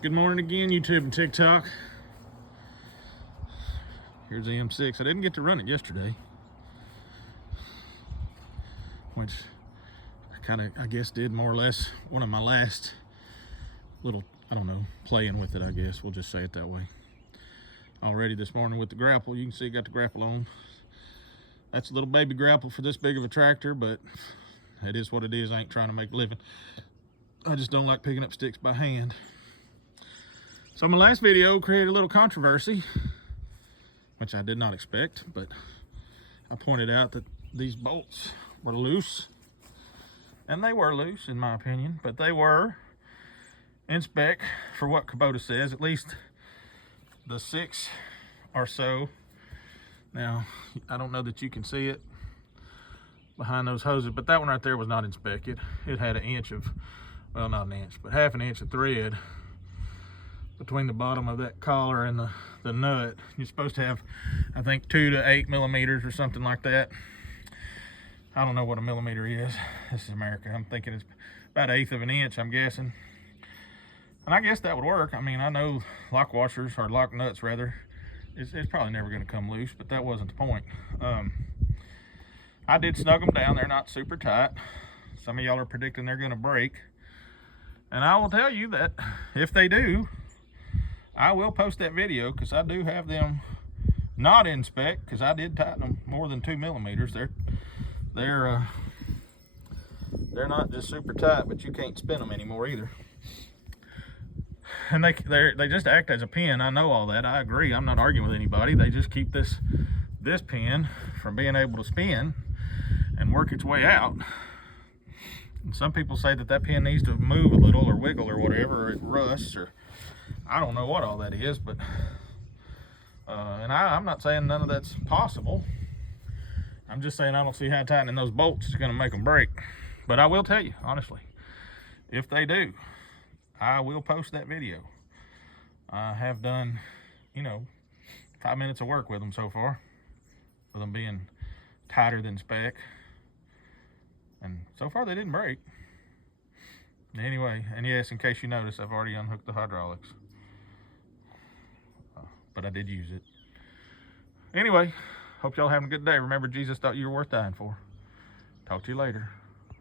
Good morning again, YouTube and TikTok. Here's the M6. I didn't get to run it yesterday, which I guess did more or less one of my last little, I don't know, playing with it, I guess. We'll just say it that way. Already this morning with the grapple, you can see I got the grapple on. That's a little baby grapple for this big of a tractor, but it is what it is. I ain't trying to make a living. I just don't like picking up sticks by hand. So my last video created a little controversy, which I did not expect, but I pointed out that these bolts were loose, and they were loose in my opinion, but they were in spec for what Kubota says, at least the 6 or so. Now, I don't know that you can see it behind those hoses, but that one right there was not in spec. It had an inch of, well, not an inch, but half an inch of thread between the bottom of that collar and the nut. You're supposed to have, I think, 2 to 8 millimeters or something like that. I don't know what a millimeter is. This is America. I'm thinking it's about 1/8 of an inch, I'm guessing. And I guess that would work. I mean, I know lock washers, or lock nuts rather, it's probably never going to come loose, but that wasn't the point. I did snug them down. They're not super tight. Some of y'all are predicting they're going to break. And I will tell you that if they do, I will post that video, because I do have them not in spec, because I did tighten them more than 2 millimeters. They're not just super tight, but you can't spin them anymore either. And they just act as a pin. I know all that. I agree. I'm not arguing with anybody. They just keep this pin from being able to spin and work its way out. And some people say that pin needs to move a little or wiggle or whatever, or it rusts, or I don't know what all that is, but and I'm not saying none of that's possible. I'm just saying I don't see how tightening those bolts is going to make them break. But I will tell you, honestly, if they do, I will post that video. I have done, 5 minutes of work with them so far, with them being tighter than spec. And so far they didn't break. Anyway, and yes, in case you notice, I've already unhooked the hydraulics. But I did use it. Anyway, hope y'all having a good day. Remember, Jesus thought you were worth dying for. Talk to you later.